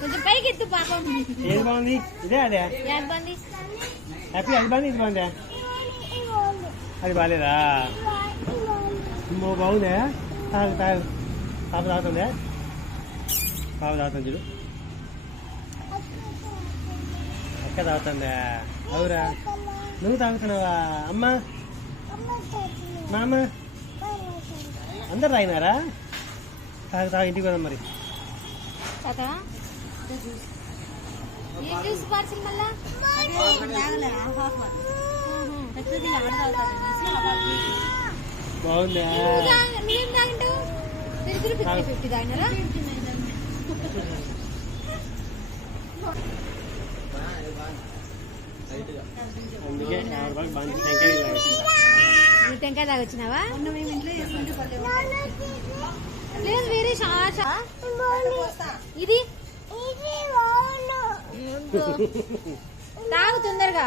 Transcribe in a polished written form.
కొంచెం పైకి ఎత్తు పాపం. ఏది బాగుంది? ఇదే అదే బాగుంది హ్యాపీ. అది బాగుంది, ఇది బాగుందా? అది బాగాలేదా? బాగుందా? తాగు తాగు. పాప తాగుతుందా? పాప తాగుతుంది చూడు. అక్క తాగుతుందా? అవురా, నువ్వు తాగుతున్నావా? అమ్మ నాన్న అందరు తాగినారా? తాగు తాగు, ఇంటికి పోదాం మరి. ఏం జ్యూస్ పార్సల్ మళ్ళా? బాగుందా? నువ్వేం తాగింటావు? 50 తాగినారా? అందుకే టెంకాయ తాగొచ్చినావా? లేదు వేరే ఇది తాగు తొందరగా.